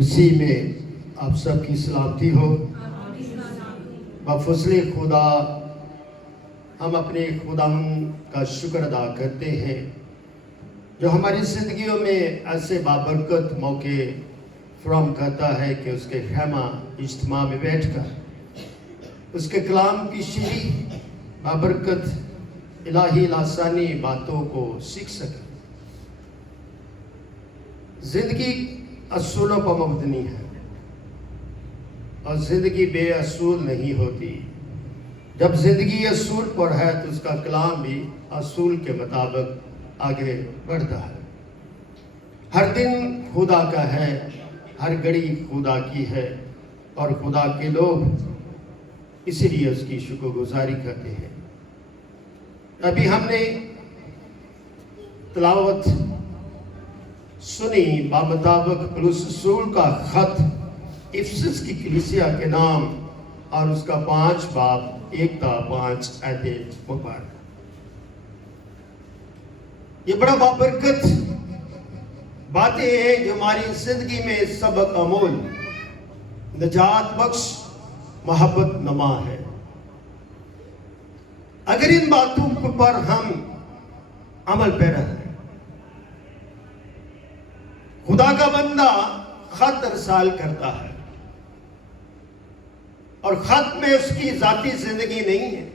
مسیح میں آپ سب کی سلامتی ہو۔ بفضل خدا ہم اپنے خداوند کا شکر ادا کرتے ہیں جو ہماری زندگیوں میں ایسے بابرکت موقع فراہم کرتا ہے کہ اس کے خیمہ اجتماع میں بیٹھ کر اس کے کلام کی شریح بابرکت الہی لاسانی باتوں کو سیکھ سکیں۔ زندگی اصولوں پر مبنی ہے اور زندگی بے اصول نہیں ہوتی۔ جب زندگی اصول پر ہے تو اس کا کلام بھی اصول کے مطابق آگے بڑھتا ہے۔ ہر دن خدا کا ہے، ہر گھڑی خدا کی ہے اور خدا کے لوگ اسی لیے اس کی شکر گزاری کرتے ہیں۔ ابھی ہم نے تلاوت سنی بمطابق پولس رسول کا خط افسس کی کلیسیا کے نام اور اس کا 5 باب 1 تا 5 آیتیں مبارک۔ یہ بڑا بابرکت باتیں ہیں جو ہماری زندگی میں سبق آموز، نجات بخش، محبت نما ہے۔ اگر ان باتوں پر ہم عمل پیرا ہیں، خدا کا بندہ خط ارسال کرتا ہے اور خط میں اس کی ذاتی زندگی نہیں ہے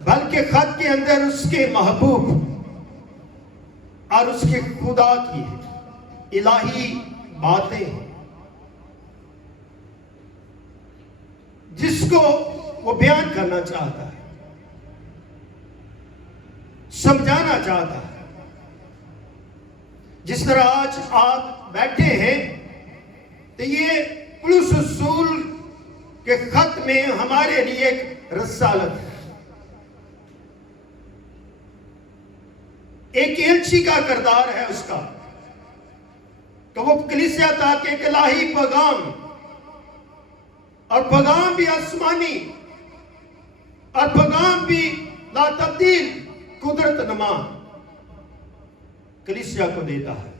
بلکہ خط کے اندر اس کے محبوب اور اس کے خدا کی الہی باتیں ہیں جس کو وہ بیان کرنا چاہتا ہے، سمجھانا چاہتا ہے۔ جس طرح آج آپ بیٹھے ہیں تو یہ پولس رسول کے خط میں ہمارے لیے ایک رسالت ہے، ایک ایلچی کا کردار ہے اس کا کہ وہ کلیسیا تک ایک الہی پیغام، اور پیغام بھی آسمانی اور پیغام بھی لا تبدیل قدرت نما کلیسیا کو دیتا ہے۔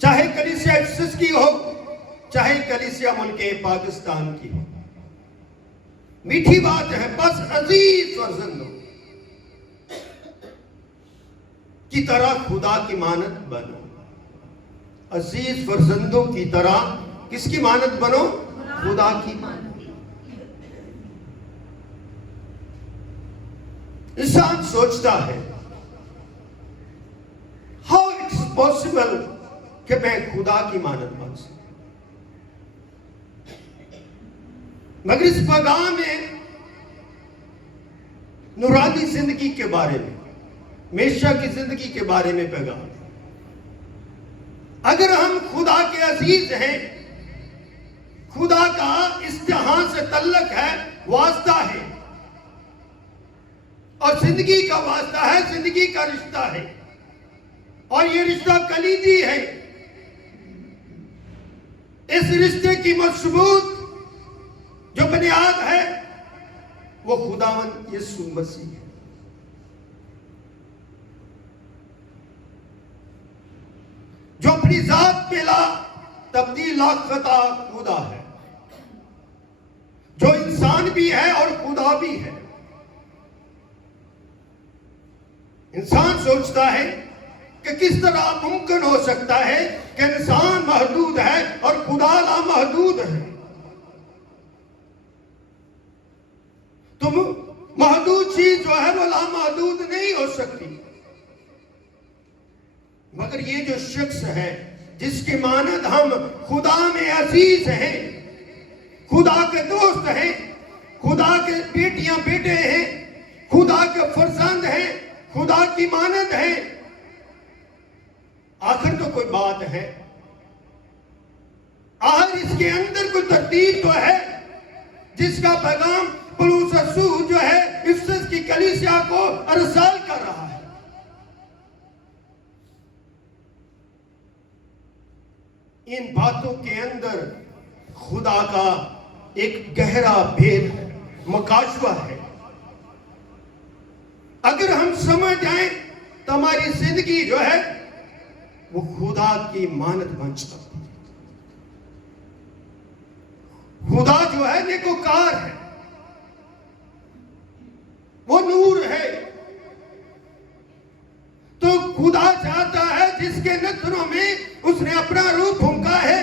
چاہے کلیسیا افسس کی ہو، چاہے کلیسیا ملک پاکستان کی ہو، میٹھی بات ہے، بس عزیز فرزندوں کی طرح خدا کی مانند بنو۔ عزیز فرزندوں کی طرح کس کی مانند بنو؟ خدا کی مانند۔ انسان سوچتا ہے how it's possible کہ میں خدا کی مانند بن سکوں، مگر اس پیغام میں نورانی زندگی کے بارے میں، ہمیشہ کی زندگی کے بارے میں پیغام ہے۔ اگر ہم خدا کے عزیز ہیں، خدا کا استحان سے تعلق ہے، واسطہ ہے اور زندگی کا واسطہ ہے، زندگی کا رشتہ ہے، اور یہ رشتہ کلیدی ہے۔ اس رشتے کی مضبوط جو بنیاد ہے وہ خداوند یسوع مسیح ہے۔ جو اپنی ذات پہ لا تبدیل لا خطا خدا ہے، جو انسان بھی ہے اور خدا بھی ہے۔ انسان سوچتا ہے کہ کس طرح ممکن ہو سکتا ہے کہ انسان محدود ہے اور خدا لامحدود ہے۔ تو محدود چیز جو ہے وہ لامحدود نہیں ہو سکتی، مگر یہ جو شخص ہے جس کی مانند ہم خدا میں عزیز ہیں، خدا کے دوست ہیں، خدا کے بیٹیاں بیٹے ہیں، خدا کے فرزند ہیں، خدا کی مانند ہیں، آخر تو کوئی بات ہے، آخر اس کے اندر کوئی ترتیب تو ہے جس کا پیغام پولس رسول جو ہے افسس کی کلیسیا کو ارسال کر رہا ہے۔ ان باتوں کے اندر خدا کا ایک گہرا بھید ہے، مکاشفہ ہے۔ اگر ہم سمجھ جائیں تو ہماری زندگی جو ہے وہ خدا کی مانند بن جاتا ہے. خدا جو ہے نیکوکار ہے، وہ نور ہے. تو خدا چاہتا ہے جس کے نتنوں میں اس نے اپنا روح پھونکا ہے،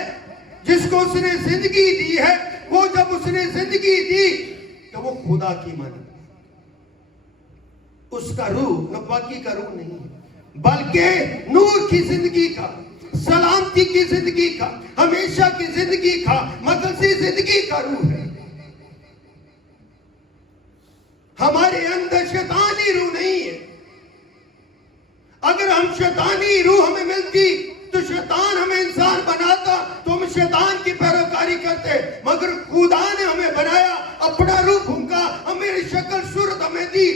جس کو اس نے زندگی دی ہے، وہ جب اس نے زندگی دی تو وہ خدا کی مانند. اس کا روح نبوی کا روح نہیں ہے، بلکہ نور کی زندگی کا، سلامتی کی زندگی کا، ہمیشہ کی زندگی کا، مقدسی زندگی کا روح ہے. ہمارے اندر شیطانی روح نہیں ہے. اگر ہم شیطانی روح ہمیں ملتی تو شیطان ہمیں انسان بناتا تو ہم شیطان کی پیروکاری کرتے. مگر خدا نے ہمیں بنایا، اپنا روح پھونکا، ہمیں شکل صورت ہمیں دی،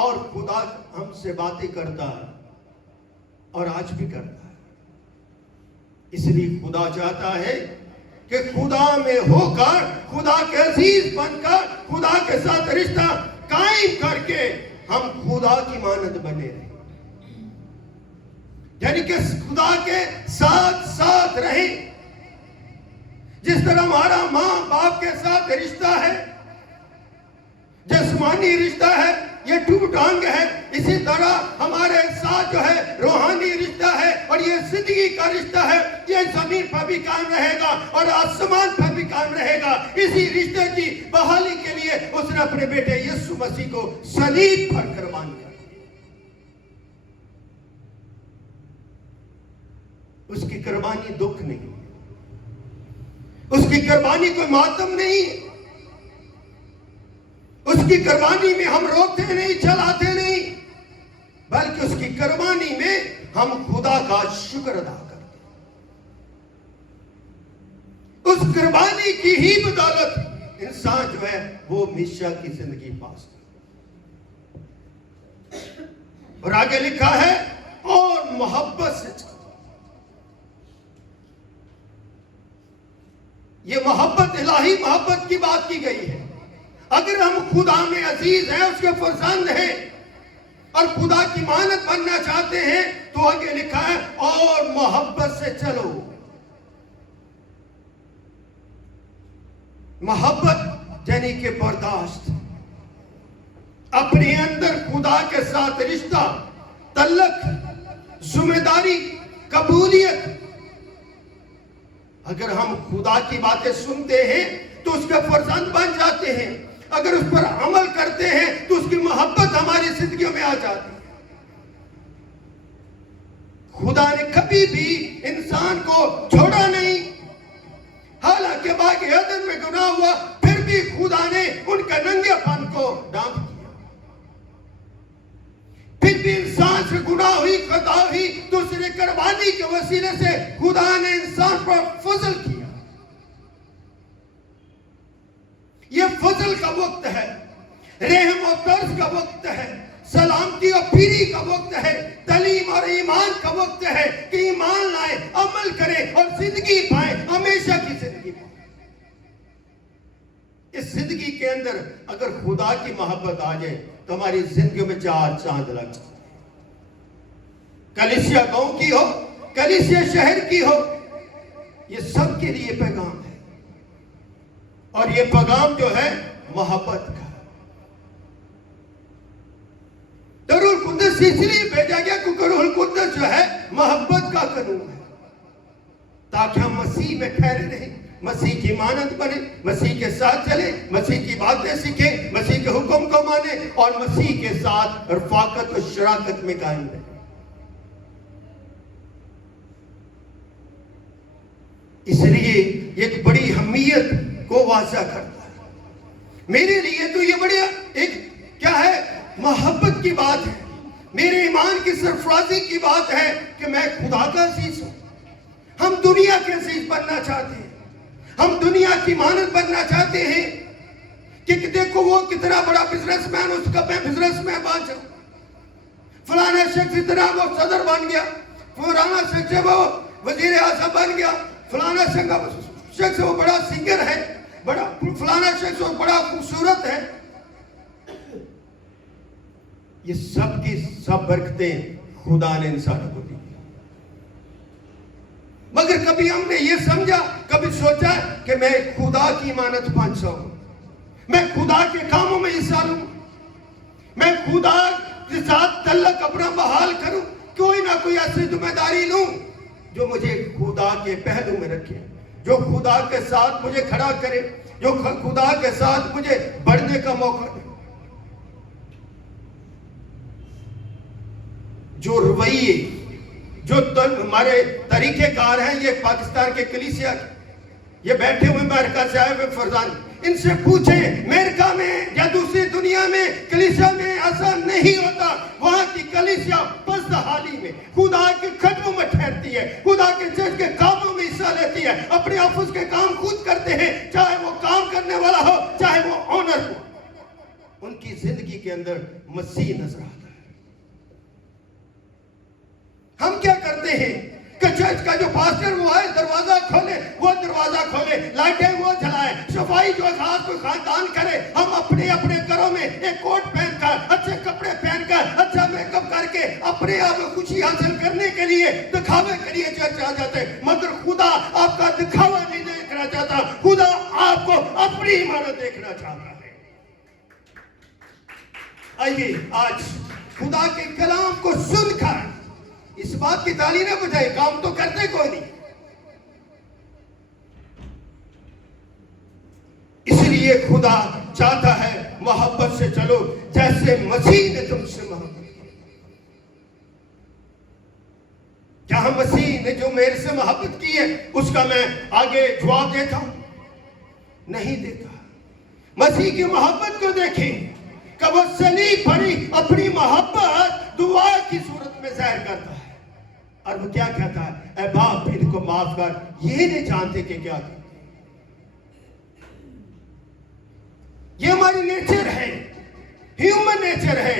اور خدا ہم سے باتیں کرتا ہے اور آج بھی کرتا ہے. اس لیے خدا چاہتا ہے کہ خدا میں ہو کر، خدا کے عزیز بن کر، خدا کے ساتھ رشتہ قائم کر کے ہم خدا کی مانند بنے رہیں. یعنی کہ خدا کے ساتھ ساتھ رہیں. جس طرح ہمارا ماں باپ کے ساتھ رشتہ ہے، جسمانی رشتہ ہے، یہ ٹوٹ ٹانگ ہے، اسی طرح ہمارے ساتھ جو ہے روحانی رشتہ ہے، اور یہ زندگی کا رشتہ ہے. یہ زمین پر بھی قائم رہے گا اور آسمان پر بھی قائم رہے گا. اسی رشتے کی بحالی کے لیے اس نے اپنے بیٹے یسوع مسیح کو صلیب پر قربان کیا. اس کی قربانی دکھ نہیں، اس کی قربانی کوئی ماتم نہیں، اس کی قربانی میں ہم روتے نہیں، چلاتے نہیں، بلکہ اس کی قربانی میں ہم خدا کا شکر ادا کرتے. اس قربانی کی ہی بدولت انسان جو ہے وہ ہمیشہ کی زندگی پا سکتا. اور آگے لکھا ہے اور محبت سے چلو. یہ محبت الہی محبت کی بات کی گئی ہے. اگر ہم خدا میں عزیز ہیں، اس کے فرزند ہیں، اور خدا کی مانند بننا چاہتے ہیں، تو آگے لکھا ہے اور محبت سے چلو. محبت یعنی کہ برداشت، اپنے اندر خدا کے ساتھ رشتہ، تعلق، ذمہ داری، قبولیت. اگر ہم خدا کی باتیں سنتے ہیں تو اس کے فرزند بن جاتے ہیں. اگر اس پر عمل کرتے ہیں تو اس کی محبت ہماری زندگیوں میں آ جاتی ہے. خدا نے کبھی بھی انسان کو چھوڑا نہیں. حالانکہ باغ عدن میں گناہ ہوا، پھر بھی خدا نے ان کا ننگے پن کو ڈھانپ دیا. پھر بھی انسان سے گناہ ہوئی، خطا ہوئی، تو اس نے قربانی کے وسیلے سے خدا نے انسان پر فضل کیا. یہ فضل کا وقت ہے، رحم و طرز کا وقت ہے، سلامتی اور پیری کا وقت ہے، تعلیم اور ایمان کا وقت ہے کہ ایمان لائیں، عمل کریں اور زندگی پائیں، ہمیشہ کی زندگی پائیں. اس زندگی کے اندر اگر خدا کی محبت آ جائے تو ہماری زندگیوں میں چار چاند لگ جائے. کلیسیا گاؤں کی ہو، کلیسیا شہر کی ہو، یہ سب کے لیے پیغام ہے. اور یہ پیغام جو ہے محبت کا. تو روح القدس اس لیے بھیجا گیا کیونکہ روح القدس جو ہے محبت کا قانون ہے، تاکہ ہم مسیح میں ٹھہرے رہیں، مسیح کی مانند بنے، مسیح کے ساتھ چلیں، مسیح کی باتیں سیکھیں، مسیح کے حکم کو مانیں، اور مسیح کے ساتھ رفاقت و شراکت میں قائم رہیں. اس لیے یہ ایک بڑی اہمیت کو واضح کرتا ہے. میرے لیے تو یہ بڑی ایک کیا ہے، محبت کی بات ہے، میرے ایمان کی سرفرازی کی بات ہے کہ میں خدا کا عزیز ہوں. ہم دنیا کے عزیز بننا چاہتے ہیں، ہم دنیا کی مانند بننا چاہتے ہیں کہ دیکھو وہ کتنا بڑا بزنس مین، اس کا میں بزنس مین بن جاؤں، فلانا شخص اتنا وہ صدر بن گیا، فلانا شخص وہ وزیر اعظم بن گیا، فلانا شخص وہ بڑا سنگر ہے، بڑا فلانا شخص وہ بڑا خوبصورت ہے. یہ سب کی سب برکتیں خدا نے انسانوں کو دی. مگر کبھی ہم نے یہ سمجھا، کبھی سوچا کہ میں خدا کی امانت بن جاؤں، میں خدا کے کاموں میں حصہ لوں، میں خدا کے ساتھ تعلق اپنا بحال کروں، کوئی نہ کوئی ایسی ذمہ داری لوں جو مجھے خدا کے پہلو میں رکھے، جو خدا کے ساتھ مجھے کھڑا کرے، جو خدا کے ساتھ مجھے بڑھنے کا موقع دے۔ جو رویے، جو ہمارے طریقہ کار ہیں، یہ پاکستان کے کلیسیا کے، یہ بیٹھے ہوئے امریکہ سے آئے ہوئے فرزان، ان سے پوچھیں امریکہ میں یا دوسری دنیا میں کلیسیا میں ایسا نہیں ہوتا۔ وہاں کی کلیسیا پست حالی میں خدا کے قدموں میں ٹھہرتی ہے، خدا کے چرچ کے کاموں میں حصہ لیتی ہے، اپنے آفس کے کام خود کرتے ہیں، چاہے وہ کام کرنے والا ہو چاہے وہ آنر ہو، ان کی زندگی کے اندر مسیح نظر آتا ہے۔ ہم کیا کرتے ہیں کہ چرچ کا جو پاسٹر وہ ہے، دروازہ کھولے وہ دروازہ کھولے، لائٹیں وہ جلائے، صفائی جو خاص کوئی خاندان کرے، ہم اپنے اپنے گھروں میں ایک کوٹ پہن کر، اچھے کپڑے پہن کر، اچھا میک اپ کر کے اپنے آپ میں خوشی حاصل کرنے کے لیے، دکھاوے کے لیے چرچ آ جاتے ہیں۔ مگر خدا آپ کا دکھاوا نہیں دیکھنا چاہتا، خدا آپ کو اپنی ایمانت دیکھنا چاہتا ہے۔ آئیے آج خدا کے کلام کو سن کر اس بات کی تعلیم نہ بجائے، کام تو کرتے کوئی نہیں، اس لیے خدا چاہتا ہے محبت سے چلو جیسے مسیح نے تم سے محبت کی۔ کیا مسیح نے جو میرے سے محبت کی ہے اس کا میں آگے جواب دیتا ہوں؟ نہیں دیتا۔ مسیح کی محبت کو دیکھیں کہ وہ صلیب پر اپنی محبت دعا کی صورت میں ظاہر کرتا ہے، اور وہ کیا کہتا ہے؟ اے باپ ان کو معاف کر، یہ نہیں جانتے کہ کیا کرتے۔ یہ ہماری نیچر ہے، ہیومن نیچر ہے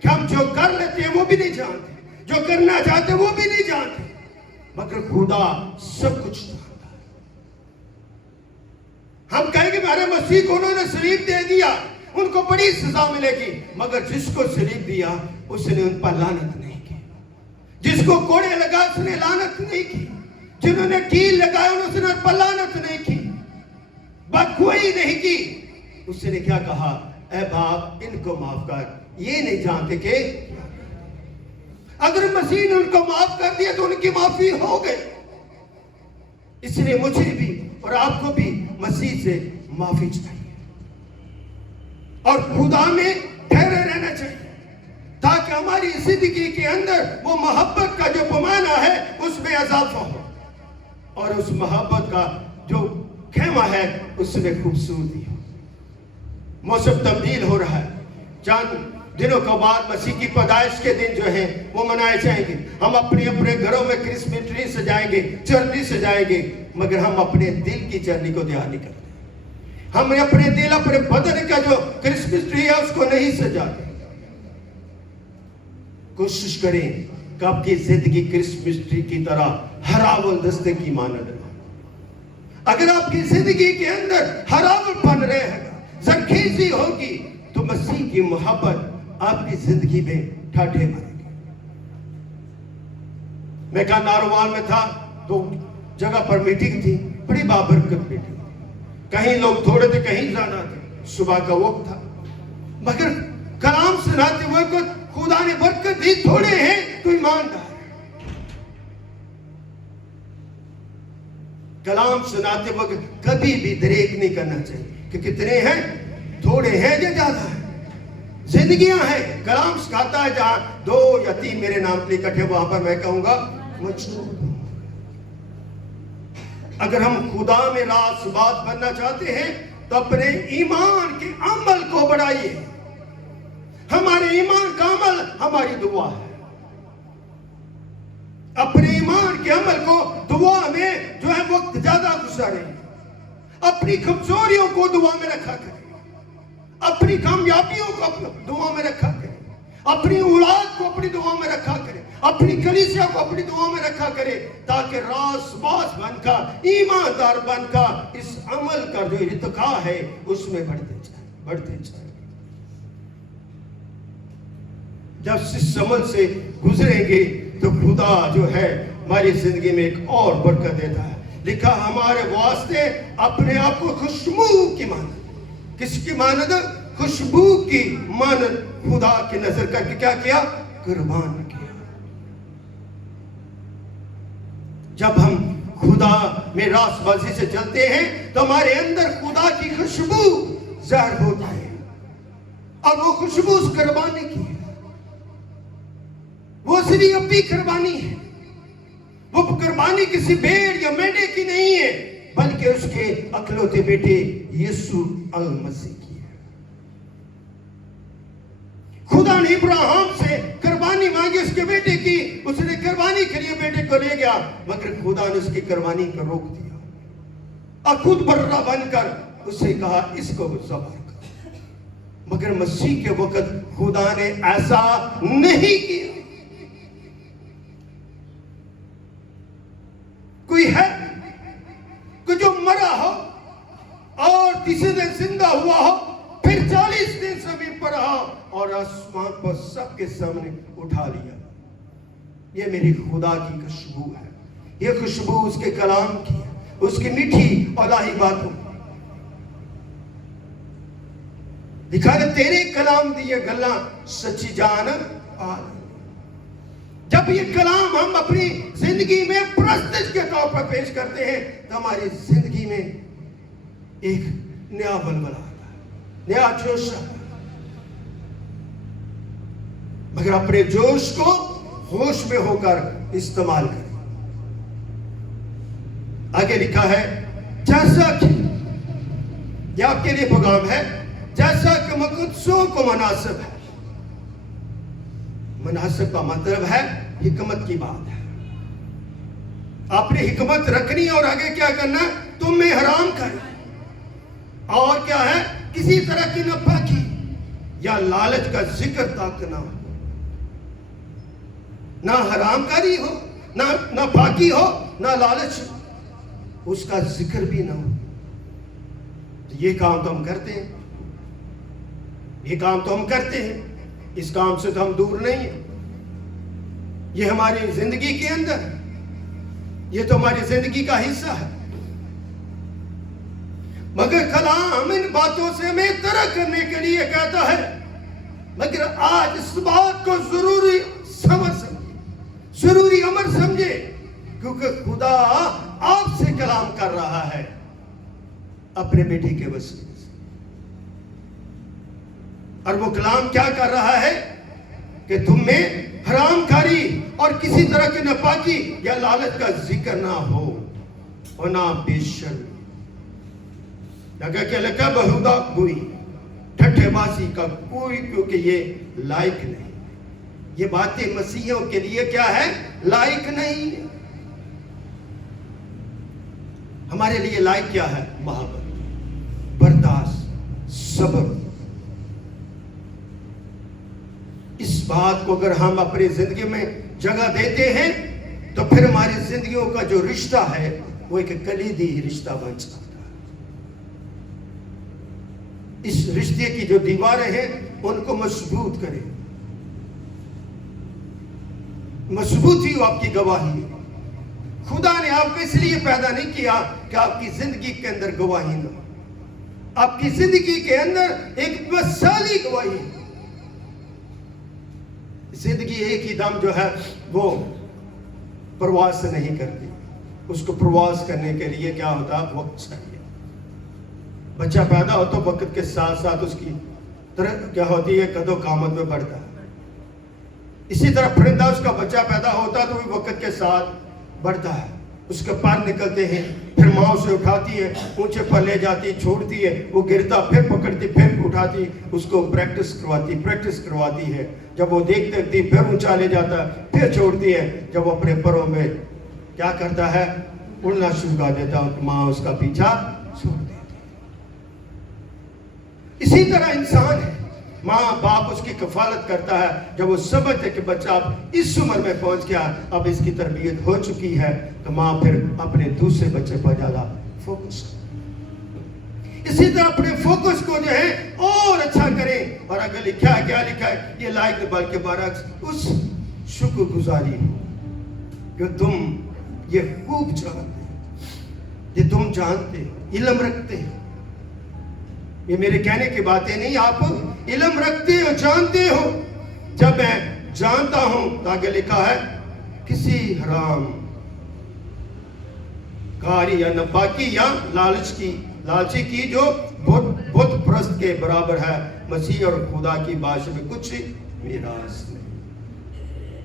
کہ ہم جو کر لیتے ہیں وہ بھی نہیں جانتے، جو کرنا چاہتے وہ بھی نہیں جانتے، مگر خدا سب کچھ جانتا ہے۔ ہم کہیں گے میرے مسیح کو انہوں نے صلیب دے دیا، ان کو بڑی سزا ملے گی، مگر جس کو صلیب دیا اس نے ان پر لعنت نہیں کی، جس کو کوڑے لگا اس نے لعنت نہیں کی، جنہوں نے کیل لگایا اس نے ان پر لعنت نہیں کی، بدگوئی نہیں کی۔ اس نے کیا کہا؟ اے باپ ان کو معاف کر، یہ نہیں جانتے کہ اگر مسیح نے ان کو معاف کر دیا تو ان کی معافی ہو گئی۔ اس لیے مجھے بھی اور آپ کو بھی مسیح سے معافی چاہیے اور خدا میں ٹھہرے رہنا چاہیے، تاکہ ہماری زندگی کے اندر وہ محبت کا جو پیمانہ ہے اس میں اضافہ ہو، اور اس محبت کا جو خیمہ ہے اس میں خوبصورتی ہو۔ موسم تبدیل ہو رہا ہے، چند دنوں کے بعد مسیح کی پیدائش کے دن جو ہیں وہ منائے جائیں گے۔ ہم اپنے اپنے گھروں میں کرسمس ٹری سجائیں گے، چرنی سجائیں گے، مگر ہم اپنے دل کی چرنی کو دھیان نہیں کرتے۔ ہم اپنے دل، اپنے بدن کا جو کرسمس ٹری ہے اس کو نہیں سجاتے۔ کوشش کریں کہ آپ کی زندگی کرسمس ٹری کی طرح ہراول دستے کی مانند ہو۔ اگر آپ کی زندگی کے اندر ہراول پن رہے ہیں، زرخیزی ہوگی، تو مسیح کی محبت آپ کی زندگی میں ٹھاٹھے مارے گی۔ میں کہا ناروان میں تھا تو جگہ پر میٹنگ تھی، بڑی بابرکت میٹنگ، کہیں لوگ تھوڑے تھے کہیں زیادہ تھے، صبح کا وقت تھا، مگر کلام سناتے وقت خدا نے برکت دی، تھوڑے ہیں تو ایماندار۔ کلام سناتے وقت کبھی بھی دریغ نہیں کرنا چاہیے کہ کتنے ہیں، تھوڑے ہیں یا زیادہ ہیں۔ زندگیاں ہیں، کلام سکھاتا ہے جہاں 2 یا 3 میرے نام پر اکٹھے وہاں پر میں کہوں گا مجنون۔ اگر ہم خدا میں راز بات بننا چاہتے ہیں تو اپنے ایمان کے عمل کو بڑھائیے۔ ہمارے ایمان کا عمل ہماری دعا ہے، اپنے ایمان کے عمل کو دعا میں جو ہے وقت زیادہ گزاریں، اپنی کمزوریوں کو دعا میں رکھا کریں، اپنی کامیابیوں کو دعا میں رکھا کریں، اپنی اولاد کو اپنی دعا میں رکھا کریں، اپنی کلیسیا کو اپنی دعا میں رکھا کریں، تاکہ راز باز بن کر، ایماندار بن کر اس عمل کا جو ارتقا ہے اس میں بڑھتے جائیں۔ جب اس عمل سے گزریں گے تو خدا جو ہے ہماری زندگی میں ایک اور برکت دیتا ہے. لکھا ہمارے واسطے اپنے آپ کو خوشبو کی مانند, کس کی مانند؟ خوشبو کی مانند خدا کی نظر کر کے کیا کیا؟ قربان کیا. جب ہم خدا میں راست بازی سے چلتے ہیں تو ہمارے اندر خدا کی خوشبو ظاہر ہوتا ہے, اور وہ خوشبو اس قربانی کی ہے. وہ صرف اپنی قربانی ہے, وہ قربانی کسی بھیڑ یا مینڈے کی نہیں ہے, بلکہ اس کے اکلوتے بیٹے یسوع المسیح کی ہے. خدا نے ابراہیم سے قربانی مانگی اس کے بیٹے کی, اس نے قربانی کے لیے بیٹے کو لے گیا, مگر خدا نے اس کی قربانی کو روک دیا اور خود برہ بن کر اسے کہا اس کو ذبح کر. مگر مسیح کے وقت خدا نے ایسا نہیں کیا. کوئی ہے کہ جو مرا ہو اور تیسرے دن زندہ ہوا ہو, پھر 40 دن زمین پر رہا اور آسمان پر سب کے سامنے اٹھا لیا. یہ میری خدا کی خوشبو ہے, یہ خوشبو اس کے کلام کی ہے, اس کی میٹھی الہی باتوں. دکھا کہ تیرے کلام دیے گلاں سچی جان آل. جب یہ کلام ہم اپنی زندگی میں پرستش کے طور پر پیش کرتے ہیں تو ہماری زندگی میں ایک نیا بلبلا آتا ہے, نیا جوش آتا ہے. مگر اپنے جوش کو ہوش میں ہو کر استعمال کریں. آگے لکھا ہے جیسا کہ, یہ آپ کے لیے پیغام ہے, جیسا کہ مقدسوں کو مناسب ہے. مناسب کا مطلب ہے حکمت کی بات ہے. آپ نے حکمت رکھنی اور آگے کیا کرنا؟ تم میں حرام کرنا. اور کیا ہے؟ کسی طرح کی نہ پاکی یا لالچ کا ذکر تک نہ ہو. نہ حرام کاری ہو, نہ پاکی ہو, نہ لالچ, اس کا ذکر بھی نہ ہو. یہ کام تو ہم کرتے ہیں, یہ کام تو ہم کرتے ہیں, اس کام سے تو ہم دور نہیں ہیں. یہ ہماری زندگی کے اندر, یہ تو ہماری زندگی کا حصہ ہے. مگر کلام ان باتوں سے ہمیں ترک کرنے کے لیے کہتا ہے. مگر آج اس بات کو ضروری سمجھ سمجھے, ضروری امر سمجھے, کیونکہ خدا آپ سے کلام کر رہا ہے اپنے بیٹے کے وسیلے سے. اور وہ کلام کیا کر رہا ہے کہ تم میں حرام کاری اور کسی طرح کی ناپاکی یا لالچ کا ذکر نہ ہو, اور نہ بے شرمی. لگا کہ لگا بہودہ بری, ٹھٹھے بازی کا کوئی, کیونکہ یہ لائق نہیں. یہ باتیں مسیحیوں کے لیے کیا ہے؟ لائق نہیں. ہمارے لیے لائق کیا ہے؟ محبت, برداشت, صبر. اس بات کو اگر ہم اپنی زندگی میں جگہ دیتے ہیں تو پھر ہماری زندگیوں کا جو رشتہ ہے وہ ایک کلیدی رشتہ بن جاتا ہے. اس رشتے کی جو دیواریں ہیں ان کو مضبوط کریں. مضبوطی ہو آپ کی گواہی. خدا نے آپ کو اس لیے پیدا نہیں کیا کہ آپ کی زندگی کے اندر گواہی نہ ہو. آپ کی زندگی کے اندر ایک مثالی گواہی. زندگی ایک ہی دم جو ہے وہ پرواز سے نہیں کرتی. اس کو پرواز کرنے کے لیے کیا ہوتا ہے؟ وقت چاہیے. بچہ پیدا ہو تو وقت کے ساتھ ساتھ اس کی طرح کیا ہوتی ہے؟ قد و قامت میں بڑھتا ہے. اسی طرح پرندہ اس کا بچہ پیدا ہوتا ہے تو وہ وقت کے ساتھ بڑھتا ہے. اس کے پر نکلتے ہیں, پھر ماں اسے اٹھاتی ہے, اونچے پر لے جاتی, چھوڑتی ہے, وہ گرتا, پھر پکڑتی, پھر اٹھاتی, اس کو پریکٹس کرواتی ہے. جب وہ دیکھتے دیکھتی پھر اونچا لے جاتا ہے, پھر چھوڑتی ہے. جب وہ اپنے پروں میں کیا کرتا ہے؟ اڑنا شروع کر دیتا ہے, ماں اس کا پیچھا چھوڑ دیتی. اسی طرح انسان ہے, ماں باپ اس کی کفالت کرتا ہے. جب وہ سمجھتے کہ بچہ اب اس عمر میں پہنچ گیا, اب اس کی تربیت ہو چکی ہے, تو ماں پھر اپنے دوسرے بچے پر زیادہ فوکس کرے. اسی طرح اپنے فوکس کو جو ہے اور اچھا کریں. اور اگر لکھا ہے, کیا لکھا ہے؟ یہ لائق بلکہ برعکس اس شکر گزاری ہو کہ تم یہ خوب جانتے ہیں، یہ تم جانتے ہو، علم رکھتے ہو. یہ میرے کہنے کی باتیں نہیں، آپ علم رکھتے ہو، جانتے ہو. جب میں جانتا ہوں، تاکہ لکھا ہے کسی حرام کاری یا نپاکی یا لالچی کی جو بت پرست کے برابر ہے، مسیح اور خدا کی بادشاہی میں کچھ میراث نہیں.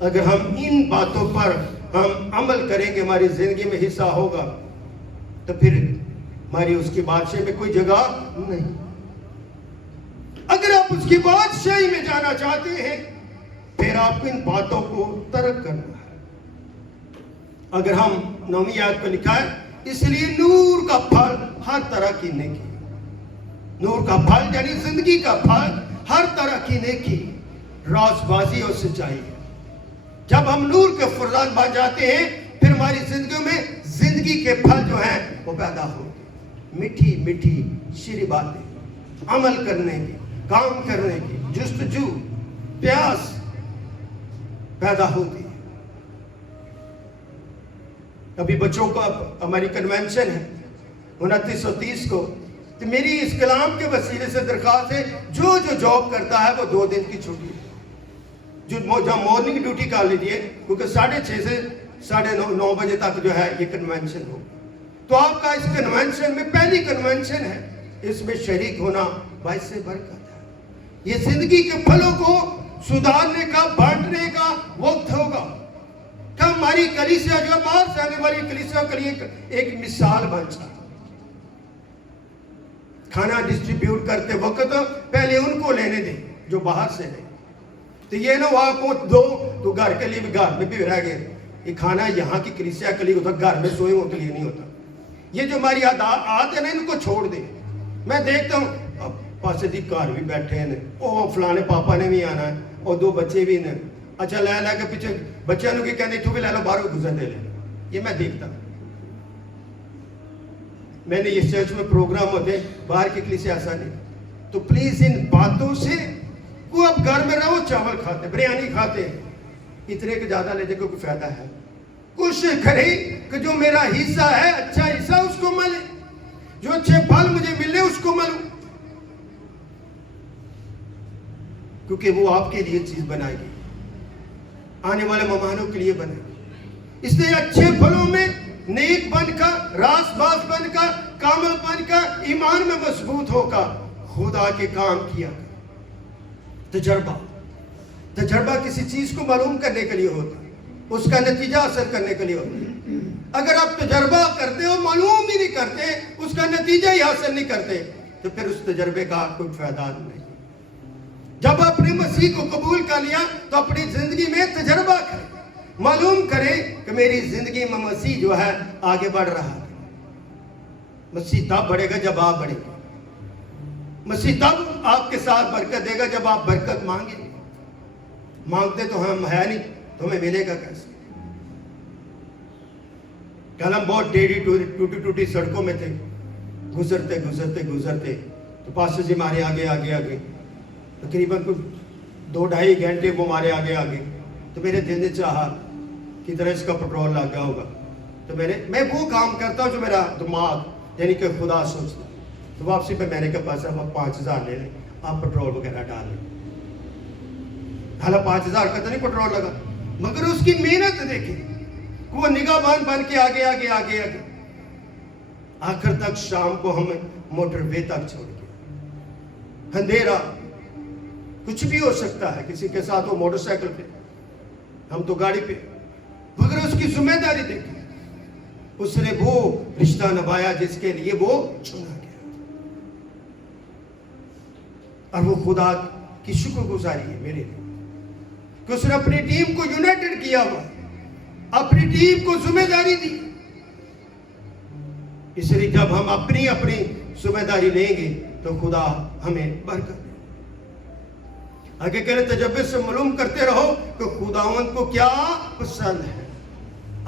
اگر ہم ان باتوں پر ہم عمل کریں گے، ہماری زندگی میں حصہ ہوگا، تو پھر ہماری اس کی بادشاہی میں کوئی جگہ نہیں. اگر آپ اس کی بادشاہی میں جانا چاہتے ہیں، پھر آپ کو ان باتوں کو ترک کرنا ہے. اگر ہم 9ویں آیت کو لکھا ہے، اس لیے نور کا پھل ہر طرح کی نیکی. نور کا پھل یعنی زندگی کا پھل ہر طرح کی نیکی، راز بازی اور سچائی. جب ہم نور کے فرزند بن جاتے ہیں، پھر ہماری زندگیوں میں زندگی کے پھل جو ہیں وہ پیدا ہوتے ہیں. میٹھی میٹھی شیریں باتیں، عمل کرنے کی، کام کرنے کی جستجو، پیاس پیدا ہوتی ہے. ابھی بچوں کا ہماری کنونشن ہے 2930 کو، تو میری اس کلام کے وسیلے سے درخواست ہے، جو جاب کرتا ہے وہ 2 دن کی چھٹی ہے. جو مارننگ ڈیوٹی کر لیجیے، کیونکہ 6:30 سے 9:30 بجے تک جو ہے یہ کنونشن ہو. تو آپ کا اس کنونشن میں پہلی کنونشن ہے، اس میں شریک ہونا باعث سے برکت ہے. یہ زندگی کے پھلوں کو سدھارنے کا، بانٹنے کا وقت ہوگا. کہ ہماری کلیسیا جو باہر سے آنے والی کلیسیا کے لیے ایک مثال بن جائے. کھانا ڈسٹریبیوٹ کرتے وقت پہلے ان کو لینے دیں جو باہر سے لیں. تو یہ نہ وہاں کو دو تو گھر کے لیے بھی، گھر میں بھی رہ گئے. یہ کھانا یہاں کی کلیسیا کے لیے ہوتا، گھر میں سوئے ہوں کے لیے نہیں ہوتا. یہ جو ہماری عادت ہے نا، ان کو چھوڑ دیں. میں دیکھتا ہوں پاسے دی گھر بھی بیٹھے ہیں، وہ فلانے پاپا نے بھی آنا ہے اور 2 بچے بھی ہیں. اچھا لے کے پیچھے بچے نے کہنے تو بھی لے لو، باہر گزر دے لے. یہ میں دیکھتا ہوں. میں نے اس چرچ میں پروگرام ہوتے باہر کی کلیسیا ایسا نہیں. تو پلیز ان باتوں سے وہ اب گھر میں رہو، چاول کھاتے، بریانی کھاتے، اتنے کے زیادہ لے جائے کوئی فائدہ ہے. کوشش کریں کہ جو میرا حصہ ہے، اچھا حصہ اس کو ملے، جو اچھے پھل مجھے ملے اس کو ملوں، کیونکہ وہ آپ کے لیے چیز بنائے گی، آنے والے مہمانوں کے لیے بنے گی. اس لیے اچھے پھلوں میں نیک بن کر، راست باز بن کر، کامل بن کر، ایمان میں مضبوط ہو کر خدا کے کام کیا. تجربہ کسی چیز کو معلوم کرنے کے لیے ہوتا ہے، اس کا نتیجہ حاصل کرنے کے لیے ہوتا ہے. اگر آپ تجربہ کرتے ہو، معلوم ہی نہیں کرتے، اس کا نتیجہ ہی حاصل نہیں کرتے، تو پھر اس تجربے کا کوئی فائدہ نہیں. جب آپ نے مسیح کو قبول کر لیا تو اپنی زندگی میں تجربہ کریں، معلوم کریں کہ میری زندگی میں مسیح جو ہے آگے بڑھ رہا ہے. مسیح تب بڑھے گا جب آپ بڑھیں گے. مسیح تب آپ کے ساتھ برکت دے گا جب آپ برکت مانگیں. مانگتے تو ہم ہے نہیں، تو ہمیں ملے گا کیسے؟ کل ہم بہت ٹوٹی سڑکوں میں تھے، گزرتے تو پاسٹر جی ہمارے آگے تقریباً کچھ 2-2.5 گھنٹے وہ ہمارے آگے. تو میرے دل نے چاہا کہ طرح اس کا پٹرول لگ گیا ہوگا. تو میں وہ کام کرتا ہوں جو میرا دماغ یعنی کہ خدا سوچتا. تو واپسی پہ میں نے کہا پاس آپ 5,000 لے لیں، آپ پٹرول وغیرہ ڈال لیں. حالانکہ 5,000 کا تو نہیں پٹرول لگا، مگر اس کی محنت دیکھیں، وہ نگاہ بن کے آگے آخر تک شام کو ہمیں موٹر وے تک چھوڑ گیا. اندھیرا، کچھ بھی ہو سکتا ہے کسی کے ساتھ، وہ موٹر سائیکل پہ، ہم تو گاڑی پہ، مگر اس کی ذمہ داری دیکھیں. اس نے وہ رشتہ نبھایا جس کے لیے وہ چنا گیا، اور وہ خدا کی شکر گزاری ہے میرے لیے کہ اس نے اپنی ٹیم کو یونائٹڈ کیا ہوا، اپنی ٹیم کو ذمہ داری دی. اس لیے جب ہم اپنی ذمہ داری لیں گے تو خدا ہمیں برکت دے. آگے کہنے تجربے سے معلوم کرتے رہو کہ خداوند کو کیا پسند ہے.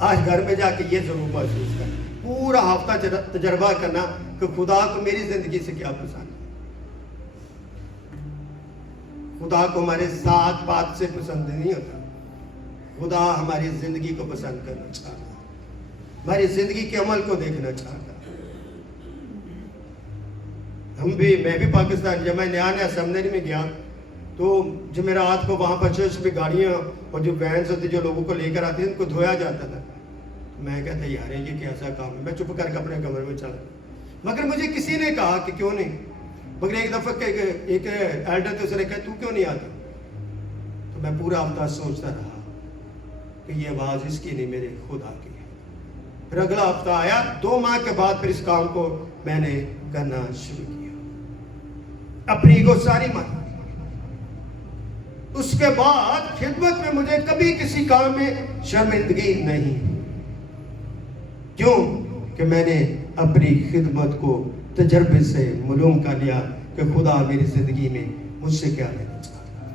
آج گھر میں جا کے یہ ضرور محسوس کرنا، پورا ہفتہ تجربہ کرنا کہ خدا کو میری زندگی سے کیا پسند ہے. خدا کو ہمارے ذات پات سے پسند نہیں ہوتا، خدا ہماری زندگی کو پسند کرنا چاہتا ہے. ہماری زندگی کے عمل کو دیکھنا چاہتا ہے. میں بھی پاکستان جب میں نیا سیمنری میں گیا تو جو میرا ہاتھ کو وہاں پر چرچ میں گاڑیاں اور جو وینس ہوتی جو لوگوں کو لے کر آتی ہیں ان کو دھویا جاتا تھا. میں کہتا یار یہ کیسا کام ہے. میں چپ کر کے اپنے کمرے میں چلا. مگر مجھے کسی نے کہا کہ کیوں نہیں. مگر ایک دفعہ ایک ایلڈر تھے, اس نے کہا تو کیوں نہیں آتا. تو میں پورا ہفتہ سوچتا رہا کہ یہ آواز اس کی نہیں, میرے خدا کی ہے. پھر اگلا ہفتہ آیا, 2 ماہ کے بعد پھر اس کام کو میں نے کرنا شروع کیا. اپنی ایگو ساری مار. اس کے بعد خدمت میں مجھے کبھی کسی کام میں شرمندگی نہیں. کیوں کہ میں نے اپنی خدمت کو تجربے سے معلوم کر لیا کہ خدا میری زندگی میں مجھ سے کیا لینا چاہتا ہے.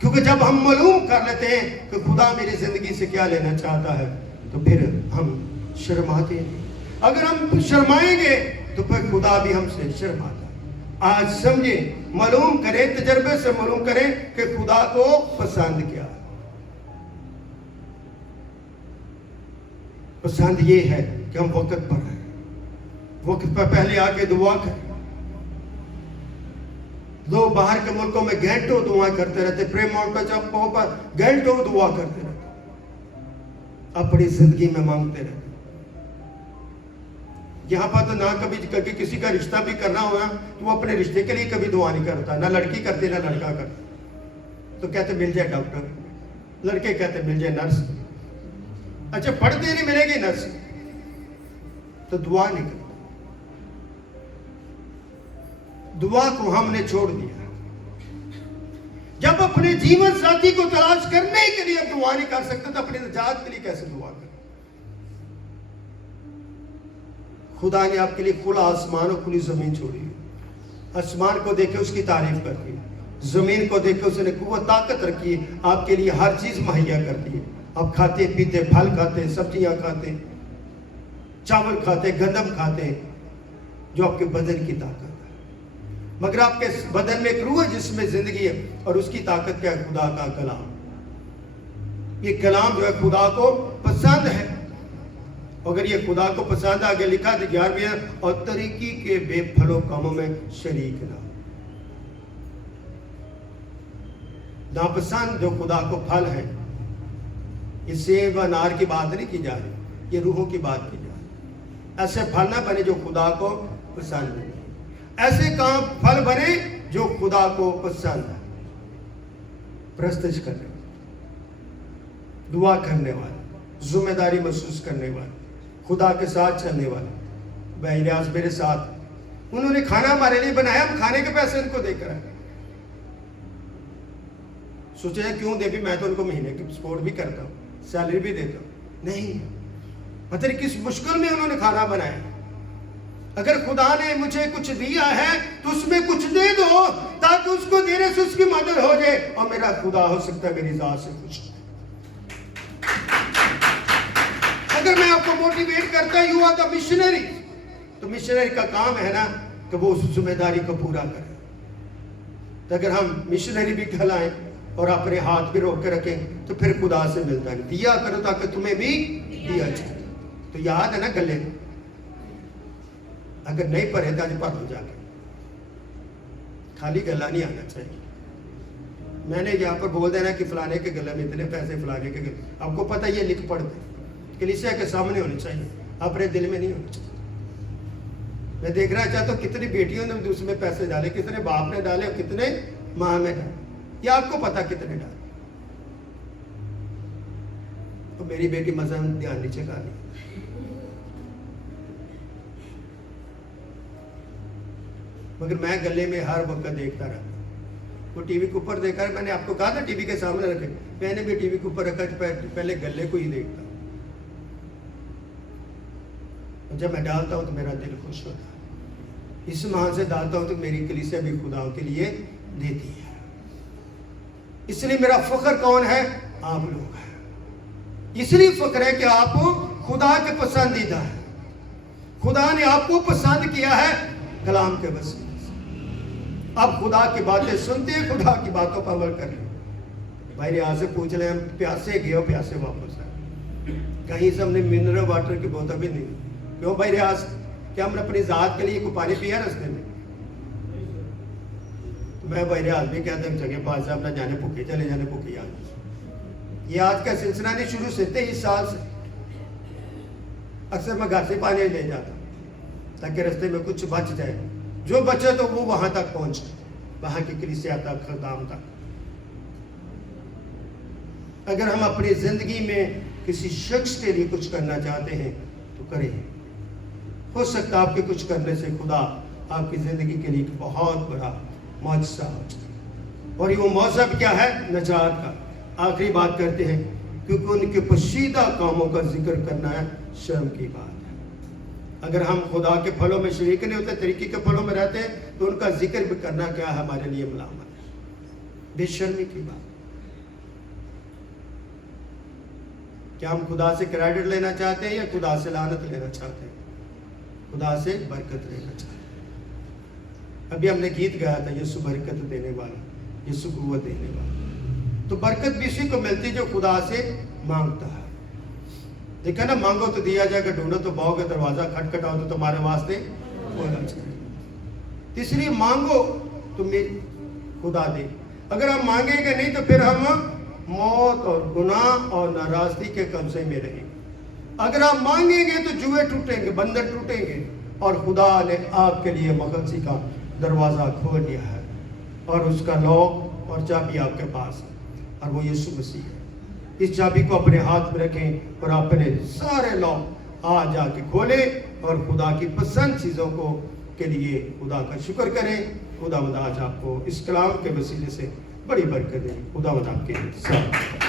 کیونکہ جب ہم معلوم کر لیتے ہیں کہ خدا میری زندگی سے کیا لینا چاہتا ہے تو پھر ہم شرماتے ہیں. اگر ہم شرمائیں گے تو پھر خدا بھی ہم سے شرماتا ہے. آج سمجھیں, معلوم کریں, تجربے سے معلوم کریں کہ خدا کو پسند کیا ہے. پسند یہ ہے کہ ہم وقت پر رہیں, وقت پر پہلے آ کے دعا کریں. لوگ باہر کے ملکوں میں گھنٹوں دعا کرتے رہتے, پریم مونٹوں پر گھنٹوں دعا کرتے رہتے, اپنی زندگی میں مانگتے رہتے. یہاں پر تو نہ کبھی کسی کا رشتہ بھی کرنا ہوا تو وہ اپنے رشتے کے لیے کبھی دعا نہیں کرتا. نہ لڑکی کرتی نہ لڑکا کرتا. تو کہتے مل جائے ڈاکٹر, لڑکے کہتے مل جائے نرس. اچھا پڑھتے نہیں ملے گی نرس, تو دعا نہیں کرتا. دعا کو ہم نے چھوڑ دیا. جب اپنے جیون ساتھی کو تلاش کرنے کے لیے دعا نہیں کر سکتے تو اپنی نجات کے لیے کیسے دعا کریں. خدا نے آپ کے لیے کھلا آسمان اور کھلی زمین چھوڑی ہے. آسمان کو دیکھ کے اس کی تعریف کرتی ہے, زمین کو دیکھ کے اس نے قوت طاقت رکھی ہے, آپ کے لیے ہر چیز مہیا کرتی ہے. آپ کھاتے پیتے, پھل کھاتے, سبزیاں کھاتے, چاول کھاتے, گندم کھاتے, جو آپ کے بدن کی طاقت ہے. مگر آپ کے بدن میں ایک روح ہے جس میں زندگی ہے, اور اس کی طاقت کیا ہے؟ خدا کا کلام. یہ کلام جو ہے خدا کو پسند ہے. اگر یہ خدا کو پسند آگے لکھا تو 11ویں, اور طریقی کے بے پھلوں کاموں میں شریک نہ. ناپسند جو خدا کو پھل ہے, یہ سیب و انار کی بات نہیں کی جا رہی, یہ روحوں کی بات کی جا رہی. ایسے پھل نہ بنے جو خدا کو پسند نہیں. ایسے کام پھل بنے جو خدا کو پسند ہے. پرستش کرنے والے, دعا کرنے والے, ذمہ داری محسوس کرنے والے, خدا کے ساتھ چلنے والے. بھائی ریاض میرے ساتھ, انہوں نے کھانا ہمارے لیے بنایا, ہم کھانے کے پیسے ان کو دے کر آئے. سوچے کیوں دے, بھی میں تو ان کو مہینے کی سپورٹ بھی کرتا ہوں, سیلری بھی دیتا ہوں. نہیں, پتہ نہیں کس مشکل میں انہوں نے کھانا بنایا. اگر خدا نے مجھے کچھ دیا ہے تو اس میں کچھ دے دو, تاکہ اس کو دینے سے اس کی مدد ہو جائے, اور میرا خدا ہو سکتا ہے میری ذات سے خوش. اگر میں آپ کو موٹیویٹ کرتا ہوں, یو آر دا مشنری, تو مشنری کا کام ہے نا کہ وہ اس ذمہ داری کو پورا کرے. تو اگر ہم مشنری بھی کہلائیں اور اپنے ہاتھ بھی روک کے رکھیں تو پھر خدا سے ملتا ہے. دیا کرو تاکہ تمہیں بھی دیا جائے. تو یاد ہے نا گلے, اگر نہیں پڑھے تو آج پڑھ ہو جا کے, خالی گلا نہیں آنا چاہیے. میں نے یہاں پر بول دینا کہ فلانے کے گلے میں اتنے پیسے, فلانے کے گلے, آپ کو پتہ یہ لکھ پڑھ دیں, کلیسیا کے سامنے ہونی چاہیے, اپنے دل میں نہیں ہونی چاہیے. میں دیکھ رہا چاہتا ہوں کتنی بیٹیوں نے اس میں پیسے ڈالے, کتنے باپ نے ڈالے, اور کتنے ماں میں ڈالے, یہ آپ کو پتا کتنے ڈالے. تو میری بیٹی مزہ دھیان نیچے کا نہیں. مگر میں گلے میں ہر وقت دیکھتا رہتا. وہ ٹی وی کے اوپر دیکھا, میں نے آپ کو کہا تھا ٹی وی کے سامنے رکھے, میں نے بھی ٹی وی کے اوپر رکھا, پہلے گلے کو ہی دیکھتا. جب میں ڈالتا ہوں تو میرا دل خوش ہوتا ہے. اس ماہ سے ڈالتا ہوں تو میری کلیسیا بھی خدا کے لیے دیتی ہے. اس لیے میرا فخر کون ہے؟ آپ لوگ ہیں. اس لیے فخر ہے کہ آپ خدا کے پسندیدہ ہیں. خدا نے آپ کو پسند کیا ہے کلام کے وسیلے سے. آپ خدا کی باتیں سنتے ہیں, خدا کی باتوں پر عمل کر لیں. بھائی ریاض سے پوچھ لیں, ہم پیاسے گئے ہو, پیاسے واپس آئے. کہیں سے ہم نے منرل واٹر کی بوتل بھی نہیں. کیوں بھائی ریاض؟ کیا ہم نے اپنی ذات کے لیے کوئی پانی پیا رستے میں؟ تو میں بھائی ریاض بھی کہتا ہوں جگہ پاس صاحب نہ جانے بھوکے چلے جانے بھوکے آج. یہ آج کا سلسلہ نہیں، شروع سے 23 سال سے اکثر میں گھر سے پانی لے جاتا تاکہ رستے میں کچھ بچ جائے. جو بچے تو وہ وہاں تک پہنچ، وہاں کی کلیسیا تک، خدام تک. اگر ہم اپنی زندگی میں کسی شخص کے لیے کچھ کرنا چاہتے ہیں تو کریں. ہو سکتا ہے آپ کے کچھ کرنے سے خدا آپ کی زندگی کے لیے ایک بہت بڑا معجزہ ہو. اور یہ وہ معجزہ کیا ہے؟ نجات کا. آخری بات کرتے ہیں، کیونکہ ان کے پوشیدہ کاموں کا ذکر کرنا ہے شرم کی بات ہے. اگر ہم خدا کے پھلوں میں شریک نہیں ہوتے، طریقے کے پھلوں میں رہتے ہیں، تو ان کا ذکر بھی کرنا کیا ہے ہمارے لیے ملامت ہے، بے شرمی کی بات. کیا ہم خدا سے کریڈٹ لینا چاہتے ہیں یا خدا سے لعنت لینا چاہتے ہیں؟ خدا سے برکت لینا چاہتے ہیں. ابھی ہم نے گیت گایا تھا، یسوع برکت دینے والا، یسوع قوت دینے والا. تو برکت بھی اسی کو ملتی جو خدا سے مانگتا ہے. دیکھا نا، مانگو تو دیا جائے گا، ڈھونڈو تو پاؤ گے، دروازہ کھٹکھٹاؤ تو تمہارے واسطے کھولا جائے گا. اس لیے مانگو تمہیں خدا دے. اگر ہم مانگیں گے نہیں تو پھر ہم موت اور گناہ اور ناراضگی کے قبضے میں رہیں گے. اگر آپ مانگیں گے تو جوئے ٹوٹیں گے، بندر ٹوٹیں گے. اور خدا نے آپ کے لیے مخلصی کا دروازہ کھول دیا ہے، اور اس کا لاک اور چابی آپ کے پاس ہے، اور وہ یسوع مسیح ہے. اس چابی کو اپنے ہاتھ میں رکھیں اور اپنے سارے لاک آج جا کے کھولیں اور خدا کی پسند چیزوں کو کے لیے خدا کا شکر کریں. خدا مدد آج آپ کو اس کلام کے وسیلے سے بڑی برکت دے. خدا مدد آپ کے ساتھ.